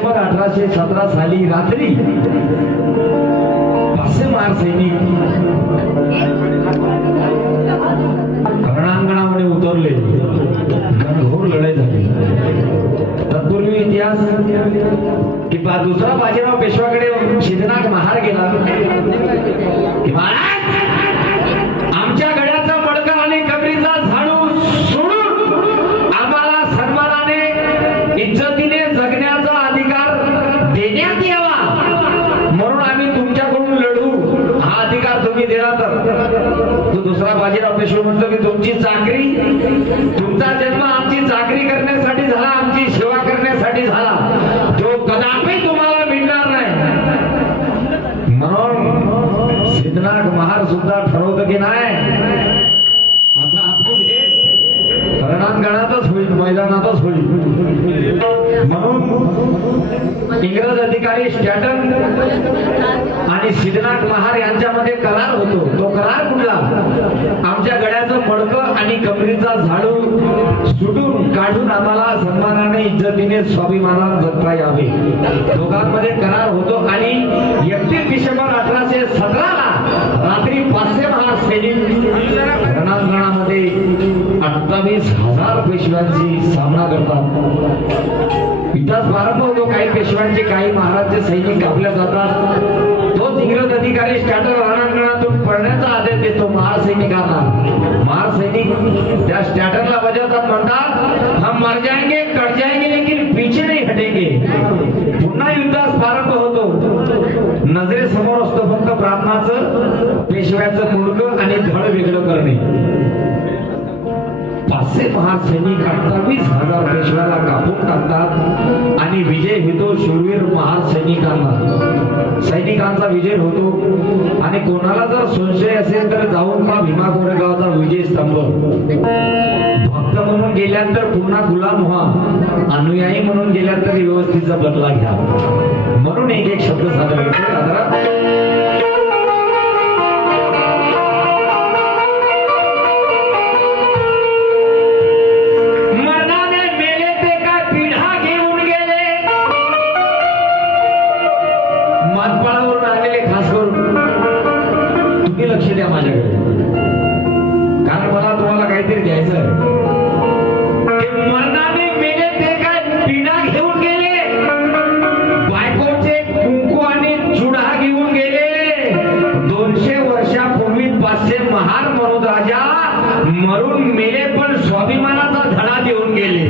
डिसेंबर 1817 साली रात्री 500 महार सैनिक रणांगणामध्ये उतरले. घनघोर लढाई झाली. तत्पूर्वी इतिहास की दुसरा बाजीराव पेशवाकडे सिद्धनाथ महार गेला की महाराज आमच्या गड्याचं मडकं आणि कबरीचा झाडू सोडून आम्हाला सन्मानाने इज्जतीने जगण्याचा अधिकार देण्यात यावा, म्हणून आम्ही तुमच्याकडून लढू. हा अधिकार तुम्ही दिला तर. तो दुसरा बाजीराव पेशवा म्हणतो की तुमची चाकरी, तुमचा जन्म आमची चाकरी करण्यासाठी झाला, आमची सेवा करण्यासाठी झाला, तो कदापि तुम्हाला मिळणार नाही. म्हणून सिद्धनाथ महार सुद्धा ठरवतं की नाही आता आपण हे रणांगणातच होईल, मैदानातच होईल. म्हणून इंग्रज अधिकारी स्टॅटन आणि सिद्धनाथ महार यांच्यामध्ये करार होतो. तो करार कुठला? आमच्या गड्याचं मडकं आणि कमरीचा झाडू सुटून काढून आम्हाला सन्मानाने इज्जतीने स्वाभिमानात जगता यावे. दोघांमध्ये करार होतो आणि 31 डिसेंबर 1817 रात्री 500 महार सैनिक रणांगणामध्ये 28,000 पेशव्यांशी सामना करतात. इतिहास प्रारंभ होतो. काही पेशव्यांचे, काही महाराजचे सैनिक कापल्या जातात. तोच इंग्रज अधिकारी स्टॅटर रणांगणातून पळण्याचा आदेश देतो महार सैनिकांना. महार सैनिक त्या स्टॅटरला बजावतात, म्हणतात हम मर जाएंगे, कट जाएंगे, लेकिन पीछे नहीं हटेंगे. पुन्हा युद्धास प्रारंभ होतो. नजरेसमोर असतो फक्त ब्राह्मणाचं, पेशव्याचं मुंडकं आणि धड वेगळं करणे. 500 महार सैनिक 28,000 पेशव्याला कापून टाकतात आणि विजय होतो शूरवीर महार सैनिकांचा विजय होतो. आणि कोणाला जर संशय असेल तर जाऊन का भीमा कोरेगावचा विजय स्तंभ. भक्त म्हणून गेल्यानंतर पुन्हा गुलाम व्हा, अनुयायी म्हणून गेल्यानंतर व्यवस्थेचा बदला घ्या. म्हणून एक शब्द सादर करतो. मातपाळावरून आलेले खास करून तुम्ही लक्ष द्या माझ्याकडे, कारण मला तुम्हाला काहीतरी द्यायचं आहे. मरणाने मेले ते काय पिढा घेऊन गेले, बायकोचे कुंकू आणि चुडा घेऊन गेले. 200 वर्षापूर्वी 500 महार म्हणून राजा मरून मेले, पण स्वाभिमानाचा धडा देऊन गेले.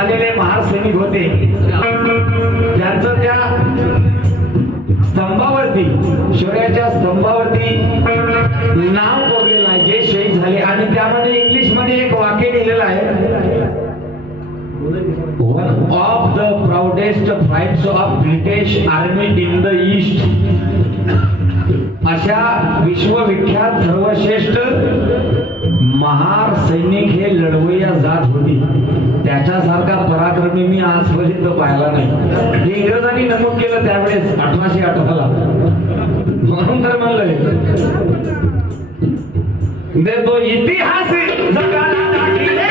झालेले महार सैनिक होते त्यांचं त्या स्तंभावरती शौर्याच्या स्तंभावरती नाव कोरलेलं आहे जे शहीद झाले आणि त्यामध्ये इंग्लिश मध्ये एक वाक्य लिहिलेलं आहे one of the proudest fights of British army in the east अशा विश्वविख्यात सर्वश्रेष्ठ महार सैनिक हे लढवय्या जात होती त्याच्यासारखा पराक्रमी मी आजपर्यंत पाहिला नाही हे इंग्रजांनी नमूद केलं त्यावेळेस 1818 ला म्हणून तर म्हणलंय तो इतिहास जगाला दाखिले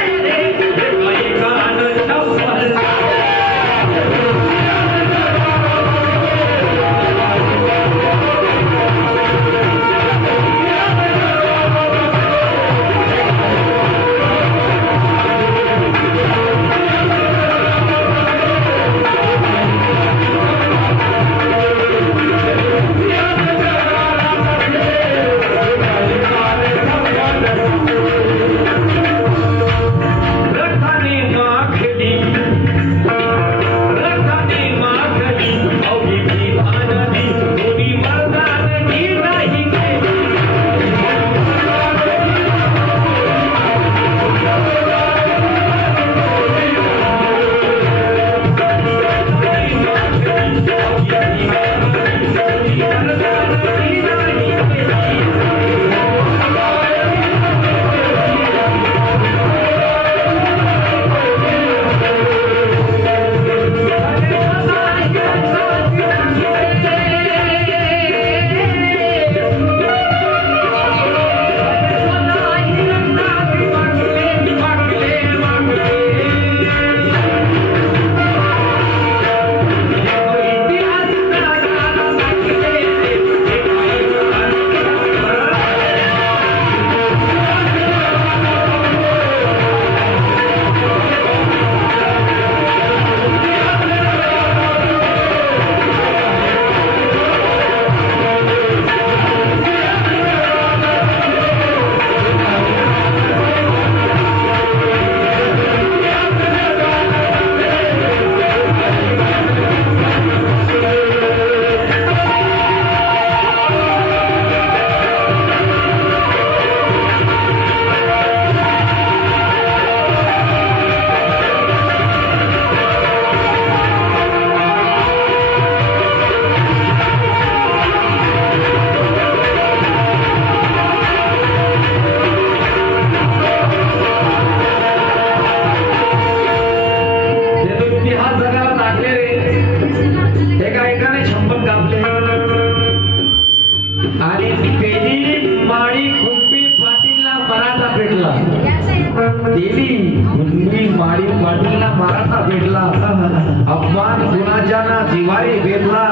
अपमान कुणाच्या ना जिवारी बेतला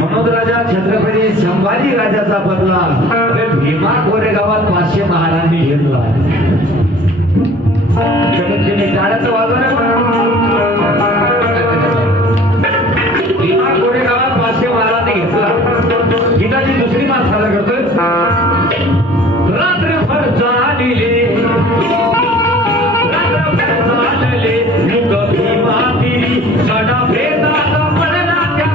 मनोज राजा छत्रपती संभाजी राजाचा बदला भीमा कोरेगावात 500 महाराजांनी घेतला टाळ्याचं वाजवलं भीमा कोरेगावात 500 महाराजांनी घेतला गीताची दुसरी मात सादर करतोय रात्रभर चालले युग भीमा तिरी सडा भेदाचा पडला त्या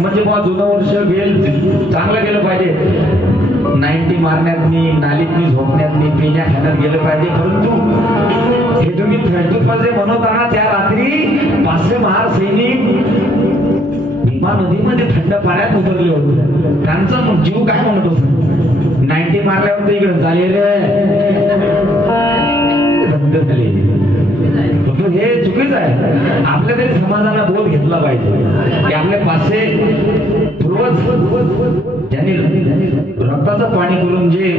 म्हणजे बा जुनं वर्ष चांगलं गेलं पाहिजे. 90 मारण्यात मी नालीत मी झोपण्यात मी पिण्या खाण्यात गेलं पाहिजे. परंतु हे तुम्ही 32 म्हणत आहात त्या रात्री 500 महार सैनिक भीमा नदीमध्ये थंड पाण्यात उतरले होते. त्यांचा जीव काय म्हणत होता? 90 मारल्यावर इकडे झाले रे बंद झाले. हे चुकीच आहे. आपल्या तरी समाजाला बोध घेतला पाहिजे की आपले 500 पूर्वज ज्यांनी रक्ताचं पाणी करून जे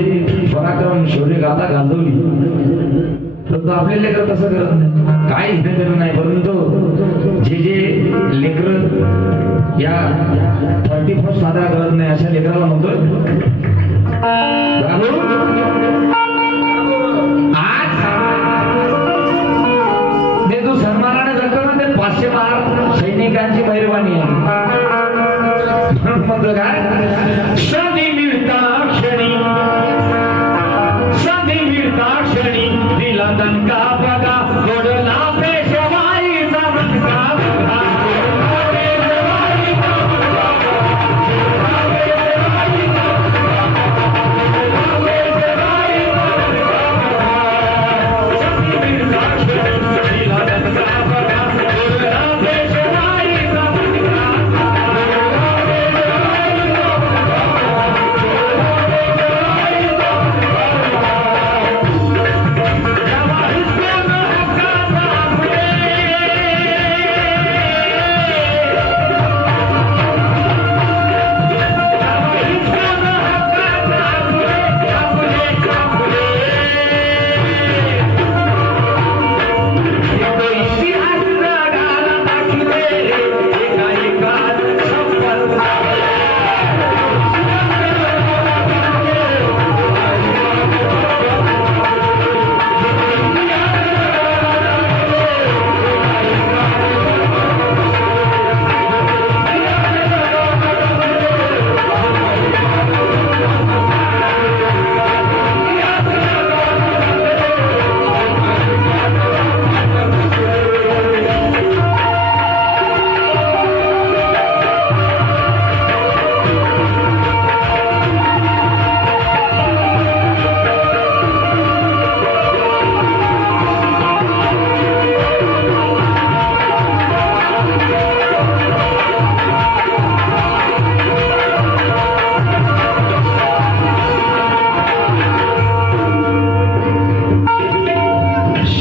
पराक्रम शौर्य गाथा गाजवली, परंतु आपले लेकर तसं करत नाही. काय हिंद नाही. परंतु जे जे लेकर या 31 साजरा करत नाही अशा लेकराला म्हणतोय आज ते तू सन्मानाने जर ते 500 महार सैनिकांची मेहरबानी आहे. म्हणून म्हणतो काय संधी मिळता क्षणी दिला दणका बघा गोडला पेशवाईचा दणका बघा.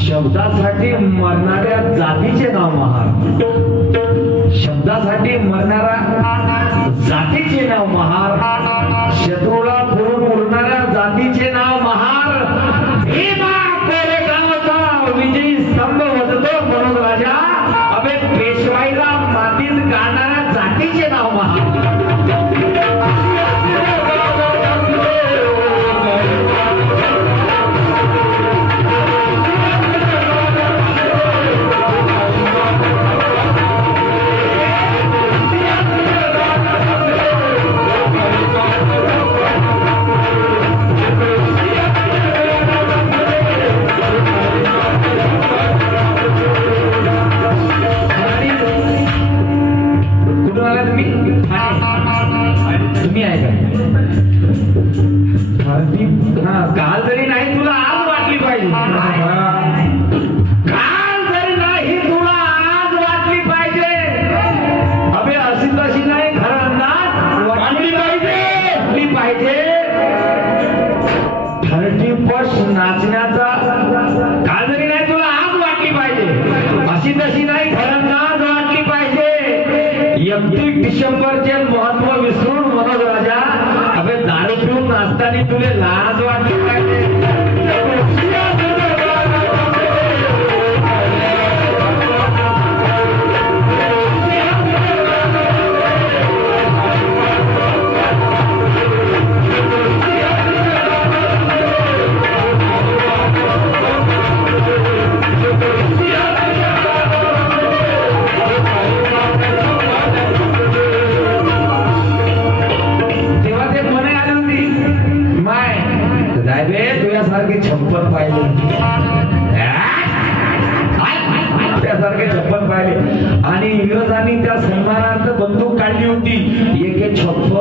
शब्दासाठी मरणाऱ्या जातीचे नाव महार. शब्दासाठी मरणाऱ्या जातीचे नाव महार. शत्रूला पुरून उरणाऱ्या जातीचे नाव महार. भीमा कोरेगावचा विजयी स्तंभ होतो म्हणून राजा अबे पेशवाईला मातीत गाणाऱ्या जातीचे नाव महार. तुम्ही आहे का? काल जरी नाही तुला आज वाटली पाहिजे. काल जरी नाही तुला आज वाटली पाहिजे. अबे अशी तशी नाही खरं अंदाज वाटली पाहिजे. 31 नाचण्याचा काल जरी नाही तुला आज वाटली पाहिजे. अशी तशी नाही खरं अंदाज वाटली पाहिजे. 31 डिसेंबरचे महत्व विसरून मनोज राजा अबे दारू पिऊन नाचताना तुले लाज वाटली पाहिजे. तुझ्यासारखी छप्पन पाहिले. त्यासारखे छप्पन पाहिले आणि इंग्रजांनी त्या सन्मानार्थ बंदूक काढली होती AK-56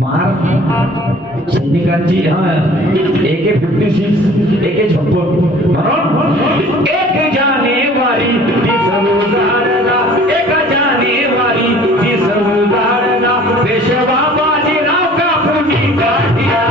महार सैनिकांची AK-56 AK-56 म्हणून 1 जानेवारी 1 जानेवारी 20 पेशवा बाजीराव कापुनी काढिया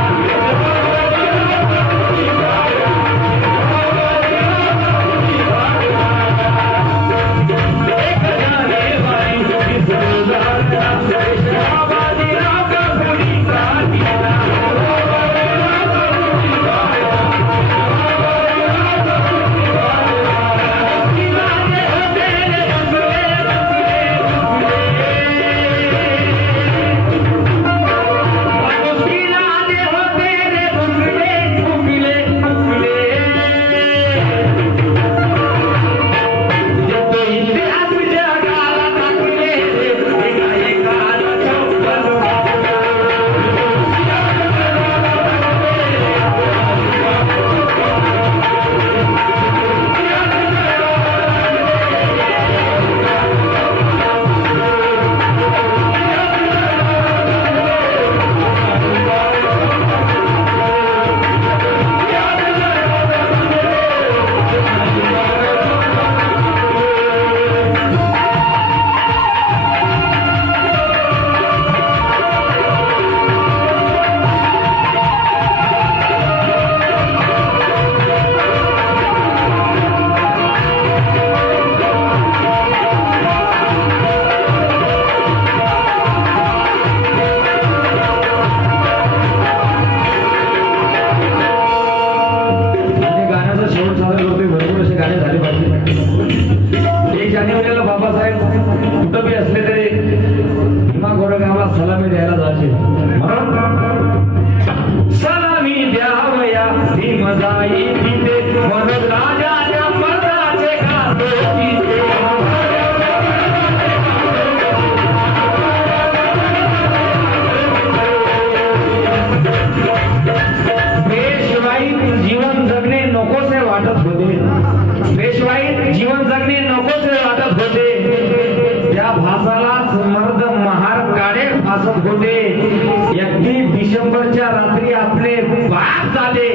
सलामी द्यायला जायचे सलामी द्यावया भीम जाई तिथे मनोज राजाच्या मनाचे गातो तिथे पेशवाई जीवन जगणे नकोसे वाटत होते पेशवाई जीवन जगणे नकोसे वाटत होते त्या भासाला समर्थ महार काढे फासत होते 31 डिसेंबरच्या रात्री आपले बाप झाले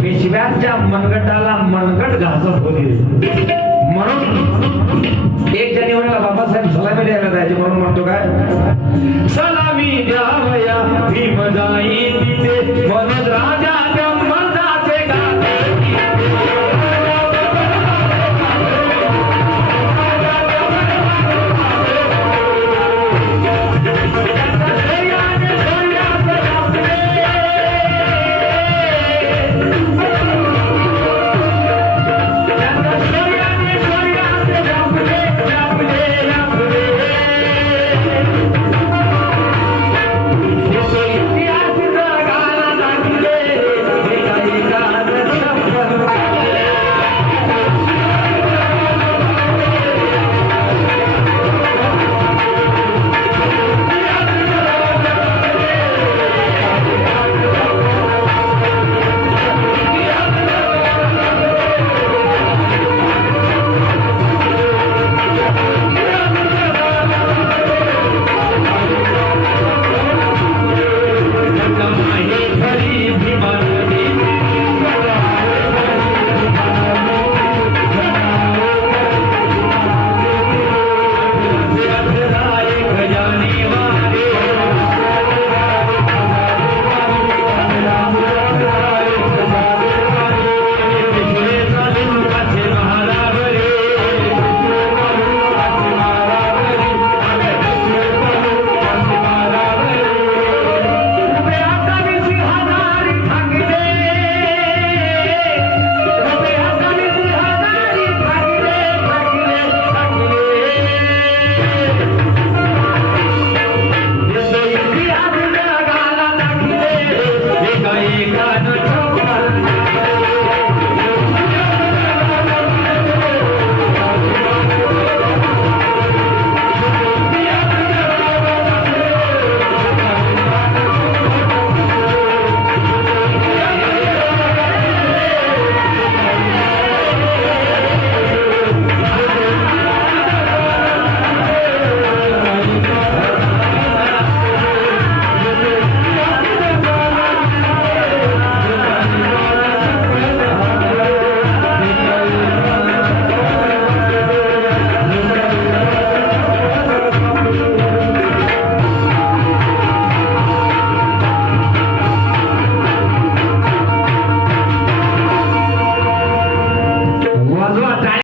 पेशव्यांच्या मनगटाला मनगट घासत होते म्हणून 1 जानेवारीला बाबासाहेब सलामी द्यायला जायचे म्हणून म्हणतो काय सलामी द्यावया भीम जाई